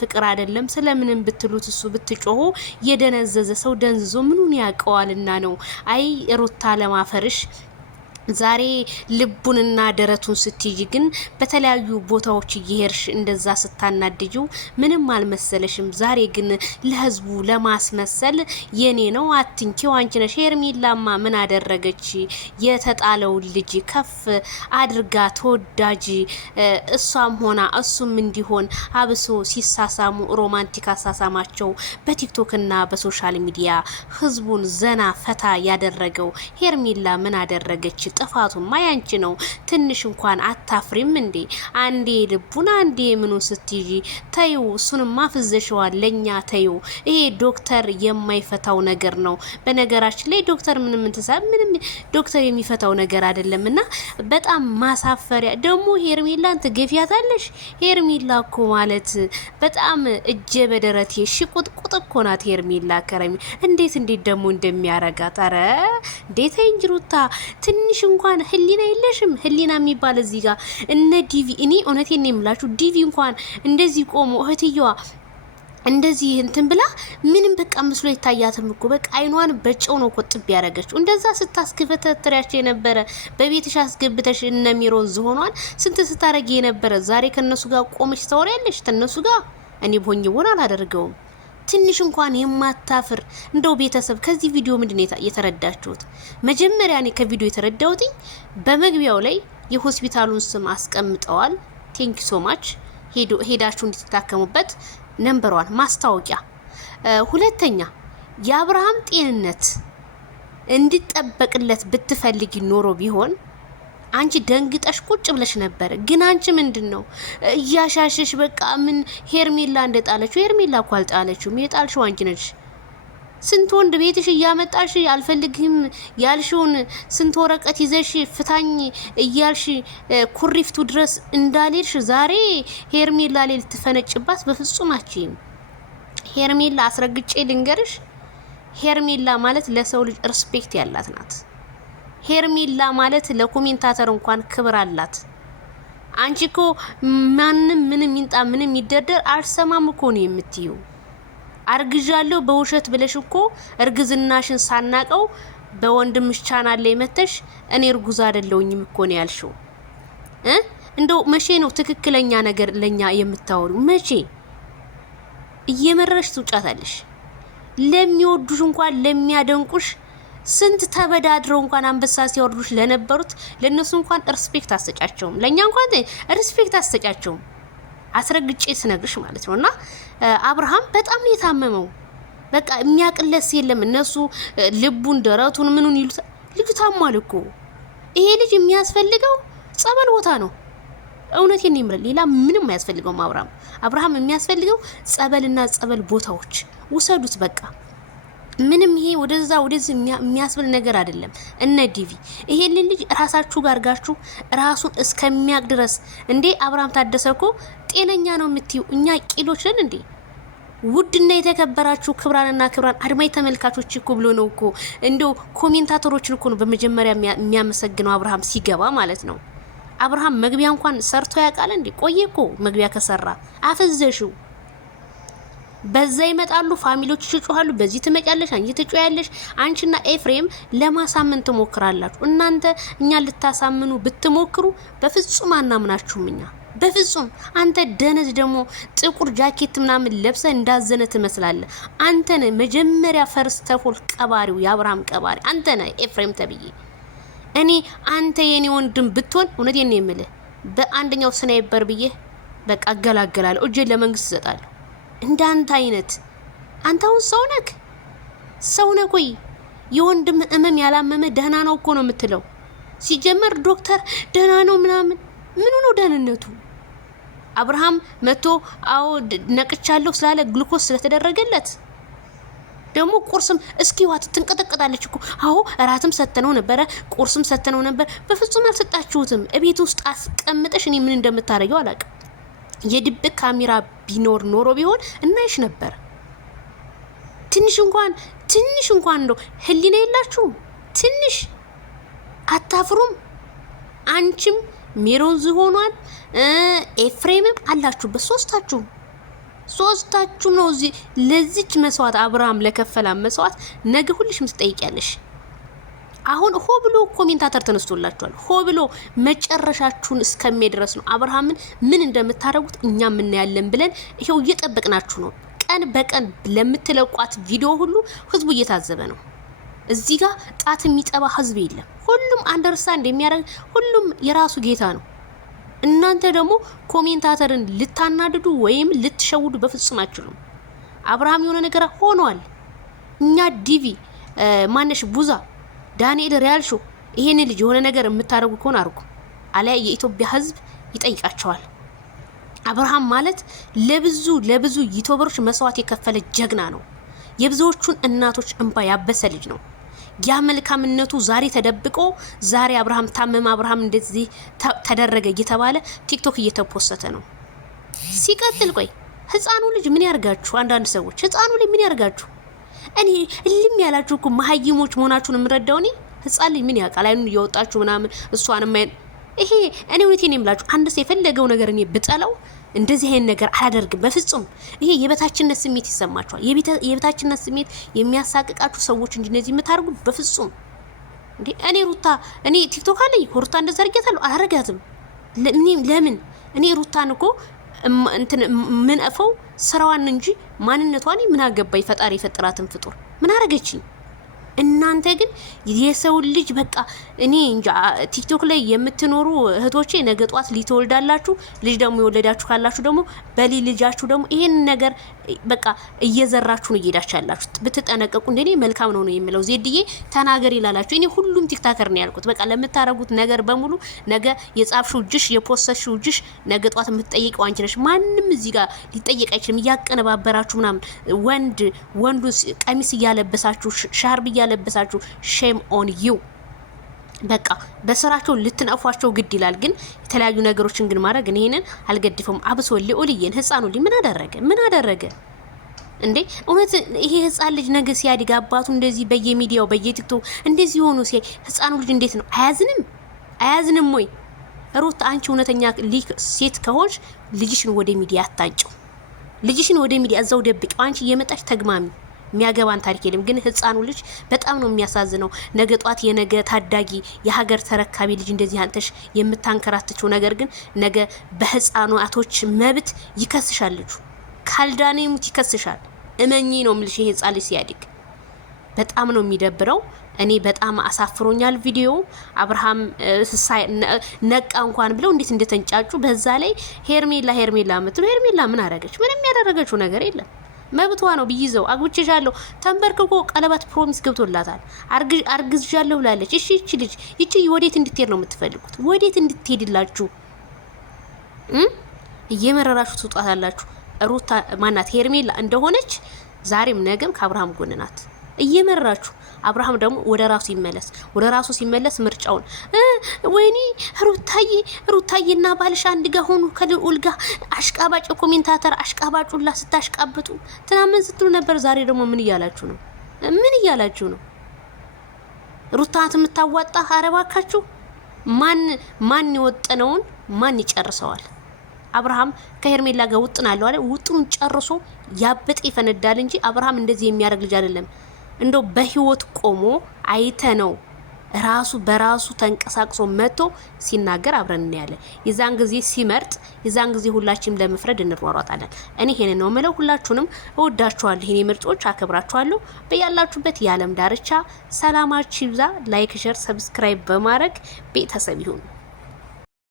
ፍቅር አይደለም ስለምንም ብትሉት እሱ ብትጮሁ የደነዘዘ ሰው ደንዝዞ ምኑን ያቀዋልና ነው። አይ ሩታ ለማፈርሽ ዛሬ ልቡንና ደረቱን ስትይጂ ግን በተለያዩ ቦታዎች እየሄድሽ እንደዛ ስታናድጂው ምንም አልመሰለሽም። ዛሬ ግን ለህዝቡ ለማስመሰል የኔ ነው አትንኪው አንቺ ነሽ። ሄርሜላማ ምን አደረገች? የተጣለውን ልጅ ከፍ አድርጋ ተወዳጅ እሷም ሆና እሱም እንዲሆን አብሶ ሲሳሳሙ ሮማንቲክ አሳሳማቸው በቲክቶክና በሶሻል ሚዲያ ህዝቡን ዘና ፈታ ያደረገው ሄርሜላ ምን አደረገች? ጥፋቱማ ያንቺ ነው። ትንሽ እንኳን አታፍሪም እንዴ? አንዴ ልቡን አንዴ ምኑን ስትይጂ ተይው። እሱንማ ፍዘሽዋል። ለኛ ተይው። ይሄ ዶክተር የማይፈታው ነገር ነው። በነገራችን ላይ ዶክተር ምንም ዶክተር የሚፈታው ነገር አይደለምና በጣም ማሳፈሪያ። ደግሞ ሄርሜላን ትገፊያታለሽ። ሄርሜላ እኮ ማለት በጣም እጀ በደረቴ ሽቁጥቁጥ እኮ ናት ሄርሜላ። ከረሚ እንዴት ደግሞ እንደሚያረጋት አረ እንዴት እንጅሩታ ትንሽ እንኳን ህሊና የለሽም። ህሊና የሚባል እዚህ ጋር እነ ዲቪ እኔ እውነቴን ነው የምላችሁ ዲቪ እንኳን እንደዚህ ቆሞ እህትየዋ እንደዚህ እንትን ብላ ምንም በቃ ምስሎ ይታያትም እኮ በቃ አይኗን በጨው ነው ቆጥብ ያረገችው። እንደዛ ስታስከፈተትሪያቸው የነበረ በቤትሽ አስገብተሽ እነ ሚሮን ዝሆኗን ስንት ስታረጊ የነበረ ዛሬ ከነሱ ጋር ቆመሽ ታወሪያለሽ። ተነሱ ጋር እኔ ቦኝ ወላ አላደርገውም። ትንሽ እንኳን የማታፍር እንደው ቤተሰብ ከዚህ ቪዲዮ ምንድነው የተረዳችሁት? መጀመሪያ እኔ ከቪዲዮ የተረዳሁት በመግቢያው ላይ የሆስፒታሉን ስም አስቀምጠዋል። ቴንክ ዩ ሶ ማች ሄዳችሁ እንድትታከሙበት ነምበር 1 ማስታወቂያ። ሁለተኛ የአብርሃም ጤንነት እንዲጠበቅለት ብትፈልጊ ኖሮ ቢሆን አንቺ ደንግጠሽ ቁጭ ብለሽ ነበር። ግን አንቺ ምንድነው እያሻሸሽ በቃ ምን ሄርሜላ እንደጣለችው ሄርሜላ እኮ አልጣለችውም። የጣልሽው አንቺ ነሽ። ስንት ወንድ ቤትሽ እያመጣሽ አልፈልግም ያልሽውን ስንት ወረቀት ይዘሽ ፍታኝ እያልሽ ኩሪፍቱ ድረስ እንዳልሄድሽ ዛሬ ሄርሜላ ላይ ልትፈነጭባት በፍጹም አትችይም። ሄርሜላ አስረግጬ ልንገርሽ፣ ሄርሜላ ማለት ለሰው ልጅ ሪስፔክት ያላት ናት። ሄርሜላ ማለት ለኮሜንታተር እንኳን ክብር አላት። አንቺ እኮ ማንም ምንም ይንጣ ምንም ይደርደር አልሰማም እኮ ነው የምትዩ። አርግዣለሁ በውሸት ብለሽ እኮ እርግዝናሽን ሳናቀው በወንድምሽ ቻናል ላይ መተሽ እኔ እርጉዝ አይደለሁኝም እኮ ነው ያልሽው። እንደው መቼ ነው ትክክለኛ ነገር ለኛ የምታወሩ? መቼ እየመረሽ ትውጫታለሽ? ለሚወዱሽ እንኳን ለሚያደንቁሽ ስንት ተበዳድረው እንኳን አንበሳ ሲወርዱሽ ለነበሩት ለነሱ እንኳን ሪስፔክት አሰጫቸውም። ለኛ እንኳን ሪስፔክት አሰጫቸውም። አስረግጬ ስነግርሽ ማለት ነውና አብርሃም በጣም ነው የታመመው። በቃ የሚያቅለስ የለም። እነሱ ልቡን ደረቱን ምኑን ይሉት ልጁ ታሟል እኮ። ይሄ ልጅ የሚያስፈልገው ጸበል ቦታ ነው። እውነቴን ነው የምልህ፣ ሌላ ምንም አያስፈልገውም። አብርሃም የሚያስፈልገው ጸበልና ጸበል ቦታዎች ውሰዱት በቃ። ምንም ይሄ ወደዛ ወደዚህ የሚያስብል ነገር አይደለም። እነ ዲቪ ይሄንን ልጅ ራሳችሁ ጋር ጋርጋችሁ ራሱን እስከሚያቅ ድረስ እንዴ አብርሃም ታደሰኮ ጤነኛ ነው የምትዩ? እኛ ቂሎች ነን እንዴ? ውድና የተከበራችሁ ክብራንና ክብራን አድማጭ ተመልካቾች እኮ ብሎ ነው እኮ እንደው ኮሜንታተሮችን እኮ ነው በመጀመሪያ የሚያመሰግነው አብርሃም ሲገባ ማለት ነው። አብርሃም መግቢያ እንኳን ሰርቶ ያውቃል እንዴ? ቆየ እኮ መግቢያ ከሰራ አፈዘሽው። በዛ ይመጣሉ ፋሚሊዎች ይጮሃሉ። በዚህ ትመጫለሽ፣ አንቺ ትጮያለሽ። አንቺና ኤፍሬም ለማሳመን ትሞክራላችሁ። እናንተ እኛ ልታሳምኑ ብትሞክሩ በፍጹም አናምናችሁም። እኛ በፍጹም። አንተ ደነዝ ደግሞ ጥቁር ጃኬት ምናምን ለብሰ እንዳዘነ ትመስላለህ። አንተ ነህ መጀመሪያ ፈርስት ኦፍ ኦል ቀባሪው፣ የአብርሃም ቀባሪ አንተ ነህ ኤፍሬም ተብዬ። እኔ አንተ የኔ ወንድም ብትሆን እውነቴን ነው የምልህ በአንደኛው ስናይበር ብዬ በቃ አገላገላለሁ፣ እጄ ለመንግስት እሰጣለሁ። እንዳንተ አይነት አንተው ሰው ነህ ቆይ የወንድም እመም ያላመመ ደህና ነው እኮ ነው የምትለው። ሲጀመር ዶክተር ደህና ነው ምናምን ምን ነው ደህንነቱ? አብርሃም መቶ አዎ ነቅቻለሁ ስላለ ግሉኮስ ስለተደረገለት ደግሞ ቁርስም እስኪዋት ትንቀጠቀጣለች እኮ። አዎ እራትም ሰተነው ነበር፣ ቁርስም ሰተነው ነበር። በፍጹም አልሰጣችሁትም። እቤት ውስጥ አስቀምጠሽ እኔ ምን እንደምታረጊው አላውቅም። የድብቅ ካሜራ ቢኖር ኖሮ ቢሆን እናይሽ ነበር። ትንሽ እንኳን እንደው ህሊና የላችሁም? ትንሽ አታፍሩም? አንቺም ሜሮን ዝሆኗል ኤፍሬምም አላችሁበት። ሶስታችሁም ነው እዚህ ለዚች መስዋዕት አብርሃም ለከፈላ መስዋዕት ነገ ሁልሽም ትጠይቂያለሽ። አሁን ሆ ብሎ ኮሜንታተር ተነስቶላችኋል። ሆ ብሎ መጨረሻችሁን እስከሚድረስ ነው አብርሃምን ምን እንደምታደርጉት እኛ ምን ያለን ብለን ይሄው እየጠበቅናችሁ ነው። ቀን በቀን ለምትለቋት ቪዲዮ ሁሉ ህዝቡ እየታዘበ ነው። እዚህ ጋር ጣት የሚጠባ ህዝብ የለም። ሁሉም አንደርስታንድ የሚያደርግ ሁሉም የራሱ ጌታ ነው። እናንተ ደግሞ ኮሜንታተርን ልታናድዱ ወይም ልትሸውዱ በፍጹም አትችሉም። አብርሃም የሆነ ነገር ሆኗል። እኛ ዲቪ ማነሽ ቡዛ ዳንኤል ሪያል ሾው ይሄን ልጅ የሆነ ነገር የምታደርጉ ከሆነ አርጉ፣ አለያ የኢትዮጵያ ህዝብ ይጠይቃቸዋል። አብርሃም ማለት ለብዙ ዩቲዩበሮች መስዋዕት የከፈለ ጀግና ነው። የብዙዎቹን እናቶች እንባ ያበሰ ልጅ ነው። ያ መልካምነቱ ዛሬ ተደብቆ ዛሬ አብርሃም ታመመ፣ አብርሃም እንደዚህ ተደረገ እየተባለ ቲክቶክ እየተፖሰተ ነው። ሲቀጥል ቆይ ህፃኑ ልጅ ምን ያርጋችሁ? አንዳንድ ሰዎች ህፃኑ ልጅ ምን ያርጋችሁ? እኔ እልም ያላችሁ እኮ መሀይሞች መሆናችሁን የምረዳው እኔ ህፃን ልጅ ምን ያውቃል? አይኑን እያወጣችሁ ምናምን እሷንም ይሄ እኔ እውነቴን የምላችሁ አንድ ሰው የፈለገው ነገር እኔ ብጠላው እንደዚህ አይነት ነገር አላደርግም በፍጹም። ይሄ የበታችነት ስሜት ይሰማችኋል። የበታችነት ስሜት የሚያሳቅቃችሁ ሰዎች እንጂ እነዚህ የምታደርጉ በፍጹም እንዴ። እኔ ቲክቶክ አለኝ ሩታ እንደዛ አድርጊያታለሁ አላረጋትም። ለምን እኔ ሩታን እኮ እንትን ምን አፈው ስራዋን እንጂ ማንነቷን ምን አገባኝ? ፈጣሪ የፈጠራትን ፍጡር ምን አረገችኝ? እናንተ ግን የሰው ልጅ በቃ እኔ እንጃ። ቲክቶክ ላይ የምትኖሩ እህቶቼ ነገ ጧት ሊተወልዳላችሁ ልጅ ደግሞ የወለዳችሁ ካላችሁ ደግሞ በሊ ልጃችሁ ደግሞ ይሄን ነገር በቃ እየዘራችሁ ነው እየሄዳችሁ ያላችሁ። ብትጠነቀቁ እንደኔ መልካም ነው የሚለው። ዜድዬ ተናገር ይላላችሁ። እኔ ሁሉም ቲክታከር ነው ያልኩት። በቃ ለምታረጉት ነገር በሙሉ ነገ የጻፍሽው እጅሽ የፖስተሽው እጅሽ ነገ ጧት የምትጠይቀው አንቺ ነሽ። ማንም እዚህ ጋር ሊጠየቅ አይችልም። እያቀነባበራችሁ ምናምን ወንዱ ቀሚስ እያለበሳችሁ ሻርብ እያለበሳችሁ ሼም ኦን ዩ። በቃ በስራቸው ልትነፏቸው ግድ ይላል። ግን የተለያዩ ነገሮችን ግን ማድረግ ይሄንን አልገድፈውም። አብሶ ልዑልዬን ህፃኑ ልጅ ምን አደረገ እንዴ? እውነት ይሄ ህፃን ልጅ ነገ ሲያድግ አባቱ እንደዚህ በየሚዲያው በየቲክቶክ እንደዚህ ሆኖ ሲያይ ህፃኑ ልጅ እንዴት ነው? አያዝንም ወይ? ሩት አንቺ እውነተኛ ሴት ከሆንሽ ልጅሽን ወደ ሚዲያ አታንጭው። ልጅሽን ወደ ሚዲያ እዛው ደብቂው። አንቺ እየመጣሽ ተግማሚ የሚያገባን ታሪክ የለም። ግን ህፃኑ ልጅ በጣም ነው የሚያሳዝነው። ነገ ጧት የነገ ታዳጊ የሀገር ተረካቢ ልጅ እንደዚህ አንተሽ የምታንከራትችው ነገር ግን ነገ በህፃናቶች መብት ይከስሻል። ልጁ ካልዳኔ ሙት ይከስሻል። እመኚ ነው የምልሽ። ይሄ ህፃን ልጅ ሲያድግ በጣም ነው የሚደብረው። እኔ በጣም አሳፍሮኛል ቪዲዮ። አብርሃም ነቃ እንኳን ብለው እንዴት እንደተንጫጩ። በዛ ላይ ሄርሜላ ምትሉ ሄርሜላ ምን አረገች? ምንም ያደረገችው ነገር የለም። መብቷ ነው ቢይዘው። አግብቼሻለሁ ተንበርክኮ ቀለበት ፕሮሚስ ገብቶላታል። አርግዝሻለሁ ብላለች። እሺ ይቺ ወዴት እንድትሄድ ነው የምትፈልጉት? ወዴት እንድትሄድላችሁ እየመረራችሁ ትውጣታላችሁ? ሩታ ማናት ሄርሜላ እንደሆነች ዛሬም ነገም ከአብርሃም ጎን ናት። እየመረራችሁ አብርሃም ደግሞ ወደ ራሱ ይመለስ። ወደ ራሱ ሲመለስ ምርጫውን ወይኔ ሩታዬና ባልሽ አንድ ጋር ሆኑ ከልዑል ጋር አሽቃባጭ ኮሜንታተር አሽቃባጩላ ስታሽቃብጡ ትናምን ስትሉ ነበር። ዛሬ ደግሞ ምን እያላችሁ ነው? ሩታት የምታዋጣ አረባካችሁ። ማን የወጠነውን ማን ይጨርሰዋል? አብርሃም ከሄርሜላ ጋር ውጥናለው አይደል? ውጥኑን ጨርሶ ያበጠ ይፈነዳል እንጂ አብርሃም እንደዚህ የሚያደርግ ልጅ አይደለም። እንደው በህይወት ቆሞ አይተነው ራሱ በራሱ ተንቀሳቅሶ መጥቶ ሲናገር አብረን እናያለን። የዛን ጊዜ ሲመርጥ የዛን ጊዜ ሁላችንም ለመፍረድ እንሯሯጣለን። እኔ ይሄን ነው የምለው። ሁላችሁንም እወዳችኋለሁ። ይሄኔ ምርጦች አከብራችኋለሁ። በያላችሁበት የዓለም ዳርቻ ሰላማችሁ ይብዛ። ላይክ፣ ሼር፣ ሰብስክራይብ በማድረግ ቤተሰብ ይሁኑ።